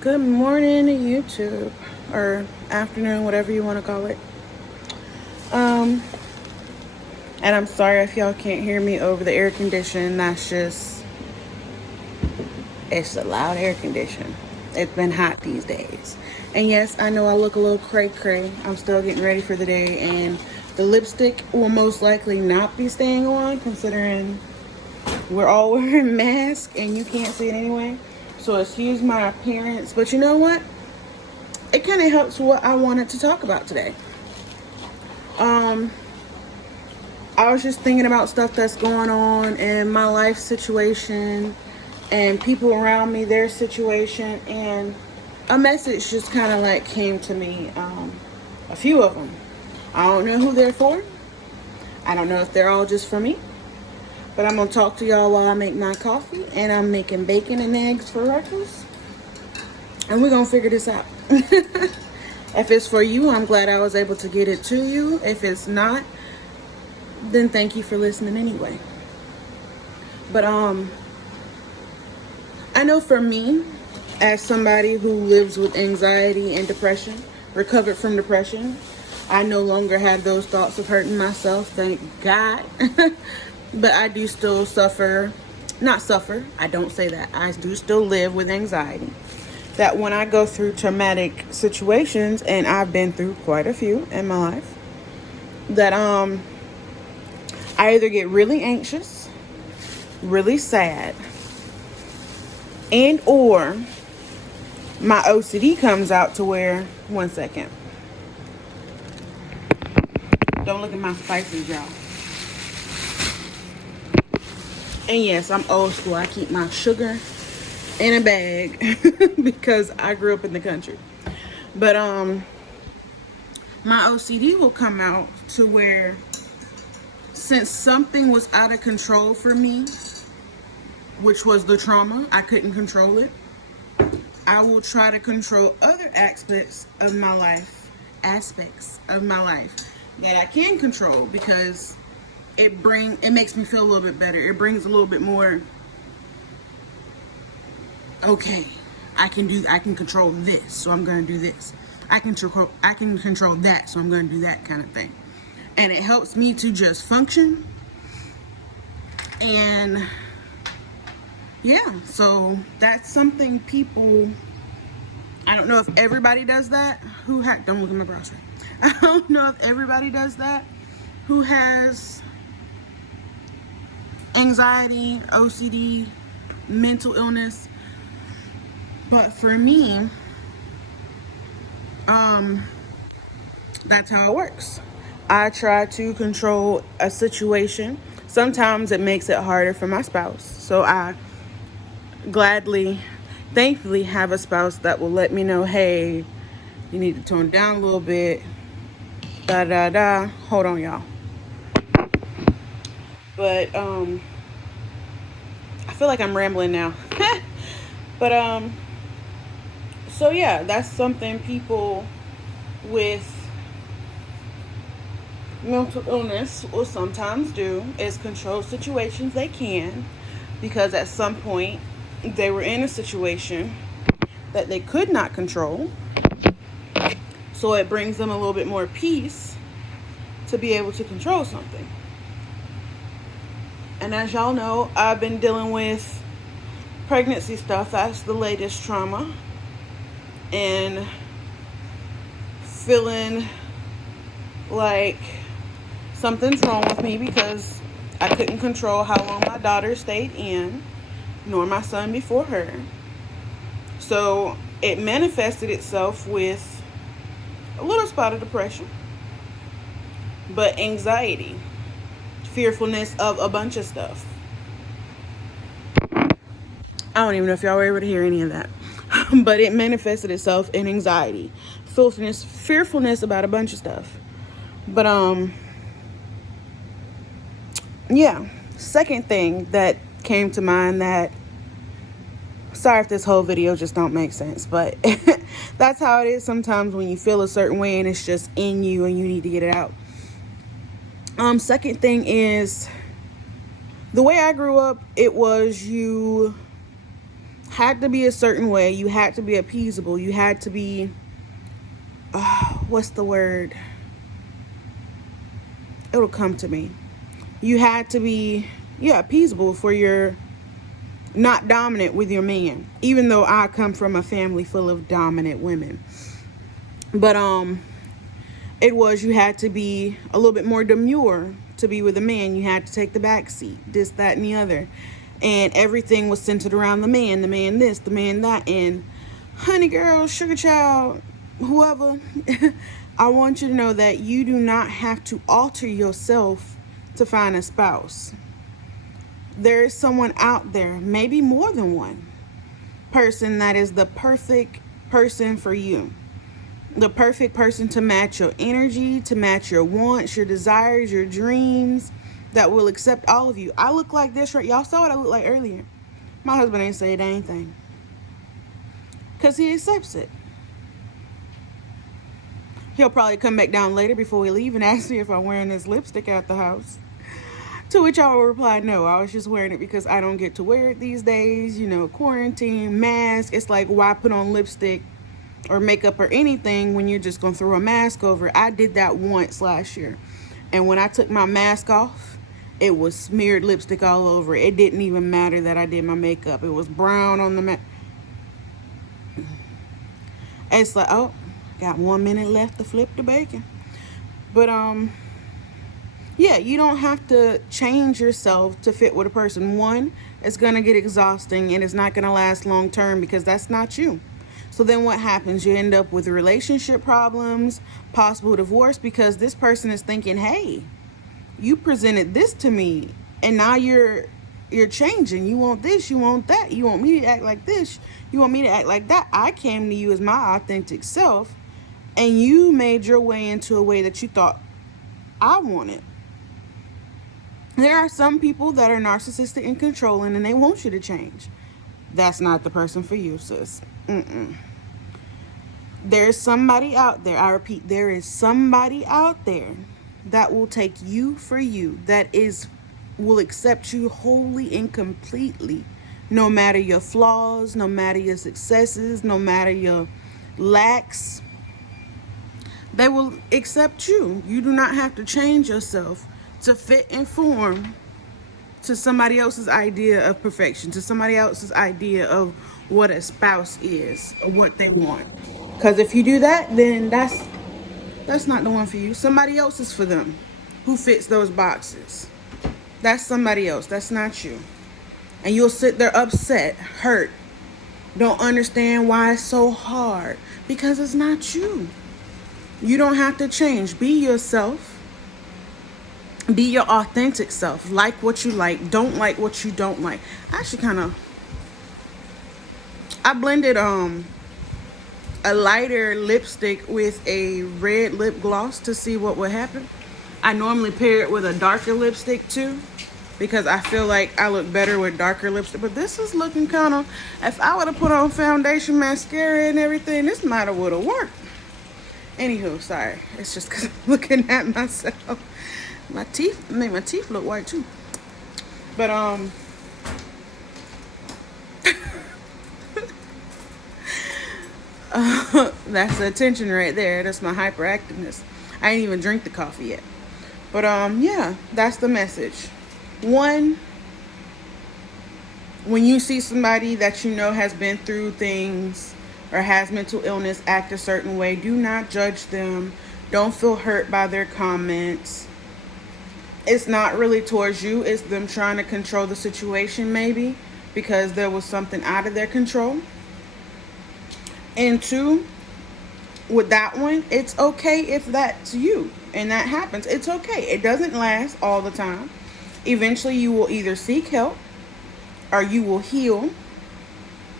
Good morning, YouTube, or afternoon, whatever you want to call it. Um, and I'm sorry if y'all can't hear me over the air conditioning. It's a loud air condition. It's been hot these days. And yes, I know I look a little cray-cray. I'm still getting ready for the day, and the lipstick will most likely not be staying on, considering we're all wearing masks and you can't see it anyway. So excuse my appearance, but you know what? It kind of helps what I wanted to talk about today. I was just thinking about stuff that's going on in my life situation and people around me, their situation, and a message just kind of like came to me. A few of them. I don't know who they're for. I don't know if they're all just for me. But I'm going to talk to y'all while I make my coffee, and I'm making bacon and eggs for breakfast. And we're going to figure this out. If it's for you, I'm glad I was able to get it to you. If it's not, then thank you for listening anyway. But I know for me, as somebody who lives with anxiety and depression, recovered from depression, I no longer have those thoughts of hurting myself, thank God. But I do still I don't say that. I do still live with anxiety. That when I go through traumatic situations, and I've been through quite a few in my life, that I either get really anxious, really sad, and or my OCD comes out to where, one second. Don't look at my spices, y'all. And yes, I'm old school. I keep my sugar in a bag because I grew up in the country. But my OCD will come out to where, since something was out of control for me, which was the trauma, I couldn't control it. I will try to control other aspects of my life that I can control, because it makes me feel a little bit better. It brings a little bit more, okay, I can control this, so I'm going to do this. I can control that, so I'm going to do that kind of thing. And it helps me to just function. And yeah, so that's something people, I don't know if everybody does that. Don't look at my browser. I don't know if everybody does that who has anxiety, OCD, mental illness. But for me, that's how it works. I try to control a situation. Sometimes it makes it harder for my spouse. So I thankfully have a spouse that will let me know, hey, you need to tone down a little bit. Hold on, y'all. But I feel like I'm rambling now. But so yeah, that's something people with mental illness will sometimes do, is control situations they can, because at some point they were in a situation that they could not control. So it brings them a little bit more peace to be able to control something. And as y'all know, I've been dealing with pregnancy stuff. That's the latest trauma. And feeling like something's wrong with me because I couldn't control how long my daughter stayed in, nor my son before her. So it manifested itself with a little spot of depression, but anxiety, fearfulness of a bunch of stuff. I don't even know if y'all were able to hear any of that. But it manifested itself in anxiety, fearfulness about a bunch of stuff. But yeah, second thing that came to mind, that, sorry if this whole video just don't make sense, but that's how it is sometimes when you feel a certain way and it's just in you and you need to get it out. Second thing is, the way I grew up, it was you had to be a certain way. You had to be appeasable. You had to be, what's the word? It'll come to me. You had to be, appeasable for your not dominant with your man. Even though I come from a family full of dominant women. But you had to be a little bit more demure to be with a man. You had to take the back seat, this, that, and the other. And everything was centered around the man this, the man that. And honey girl, sugar child, whoever, I want you to know that you do not have to alter yourself to find a spouse. There is someone out there, maybe more than one person, that is the perfect person for you. The perfect person to match your energy, to match your wants, your desires, your dreams, that will accept all of you. I look like this, right? Y'all saw what I look like earlier. My husband ain't say anything, because he accepts it. He'll probably come back down later before we leave and ask me if I'm wearing this lipstick at the house. To which I will reply, no, I was just wearing it because I don't get to wear it these days. Quarantine, mask. It's like, why put on lipstick or makeup or anything when you're just going to throw a mask over it? I did that once last year. And when I took my mask off, it was smeared lipstick all over it. It didn't even matter that I did my makeup. It was brown on the mask. It's like, oh, got 1 minute left to flip the bacon. But, you don't have to change yourself to fit with a person. One, it's going to get exhausting and it's not going to last long term because that's not you. So then what happens? You end up with relationship problems, possible divorce, because this person is thinking, hey, you presented this to me and now you're changing. You want this, you want that. You want me to act like this. You want me to act like that. I came to you as my authentic self and you made your way into a way that you thought I wanted. There are some people that are narcissistic and controlling and they want you to change. That's not the person for you, sis. There's somebody out there, I repeat, there is somebody out there that will take you for you, will accept you wholly and completely, no matter your flaws, no matter your successes, no matter your lacks. They will accept you. You do not have to change yourself to fit and form to somebody else's idea of perfection, to somebody else's idea of what a spouse is or what they want. Because if you do that, then that's not the one for you. Somebody else is for them who fits those boxes. That's somebody else. That's not you. And you'll sit there upset, hurt, don't understand why it's so hard, because it's not you. You don't have to change. Be yourself. Be your authentic self. Like what you like. Don't like what you don't like. Actually, I blended a lighter lipstick with a red lip gloss to see what would happen. I normally pair it with a darker lipstick too, because I feel like I look better with darker lipstick. But this is looking if I would have put on foundation, mascara and everything, this might have would have worked. Anywho, sorry. It's just because I'm looking at myself. My teeth look white too. But that's the attention right there. That's my hyperactiveness. I ain't even drink the coffee yet. But that's the message. One, when you see somebody that you know has been through things or has mental illness act a certain way, do not judge them. Don't feel hurt by their comments. It's not really towards you. It's them trying to control the situation, maybe, because there was something out of their control. And two, with that one, it's okay if that's you and that happens. It's okay. It doesn't last all the time. Eventually, you will either seek help or you will heal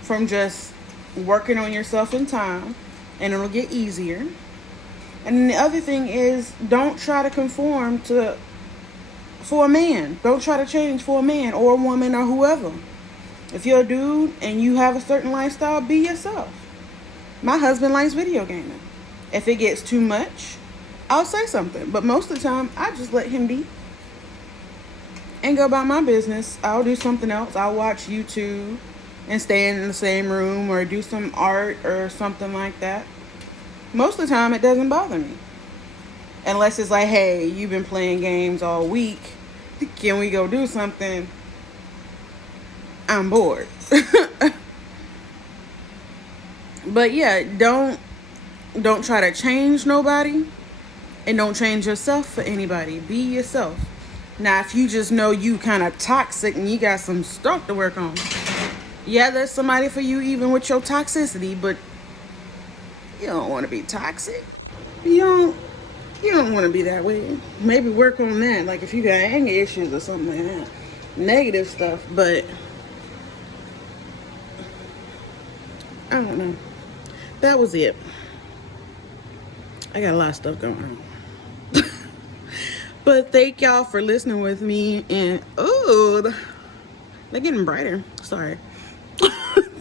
from just working on yourself in time, and it'll get easier. And then the other thing is, don't try to conform for a man. Don't try to change for a man or a woman or whoever. If you're a dude and you have a certain lifestyle, be yourself. My husband likes video gaming. If it gets too much, I'll say something. But most of the time, I just let him be and go about my business. I'll do something else. I'll watch YouTube and stay in the same room or do some art or something like that. Most of the time, it doesn't bother me. Unless it's like, hey, you've been playing games all week. Can we go do something? I'm bored. But yeah, don't try to change nobody, and don't change yourself for anybody. Be yourself. Now, if you just know you kind of toxic and you got some stuff to work on, yeah, there's somebody for you even with your toxicity, but you don't want to be toxic. You don't want to be that way. Maybe work on that. Like if you got anger issues or something like that. Negative stuff, but I don't know. That was it. I got a lot of stuff going on. But thank y'all for listening with me. And they're getting brighter. Sorry.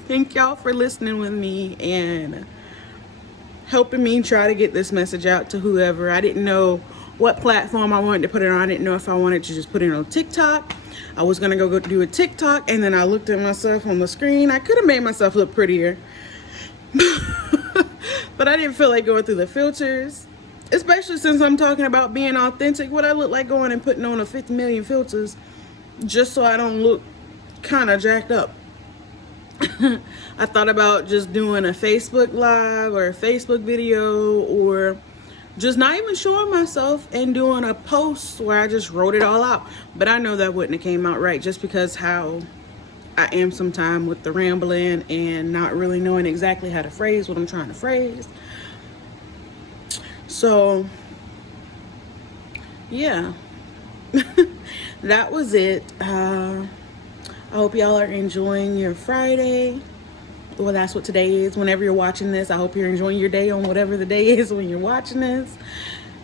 Thank y'all for listening with me and helping me try to get this message out to whoever. I didn't know what platform I wanted to put it on. I didn't know if I wanted to just put it on TikTok. I was gonna go do a TikTok, and then I looked at myself on the screen. I could have made myself look prettier. But I didn't feel like going through the filters, especially since I'm talking about being authentic. What I look like going and putting on a 50 million filters just so I don't look kind of jacked up. I thought about just doing a Facebook live or a Facebook video, or just not even showing myself and doing a post where I just wrote it all out. But I know that wouldn't have came out right, just because how I am sometimes with the rambling and not really knowing exactly how to phrase what I'm trying to phrase. So yeah, that was it. I hope y'all are enjoying your Friday. Well, that's what today is. Whenever you're watching this, I hope you're enjoying your day on whatever the day is when you're watching this.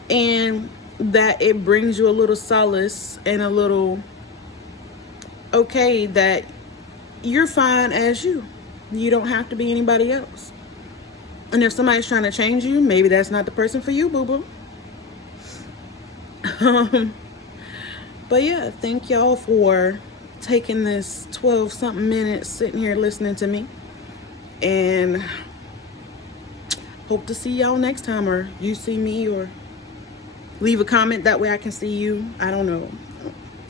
And that it brings you a little solace and a little okay that you're fine as you. You don't have to be anybody else. And if somebody's trying to change you, maybe that's not the person for you, boo-boo. But yeah, thank y'all for taking this 12 something minutes sitting here listening to me, and hope to see y'all next time, or you see me, or leave a comment. That way I can see you. I don't know,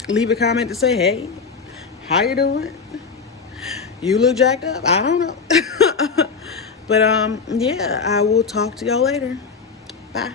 leave a comment to say, hey, how you doing? You look jacked up. I don't know. But yeah, I will talk to y'all later. Bye.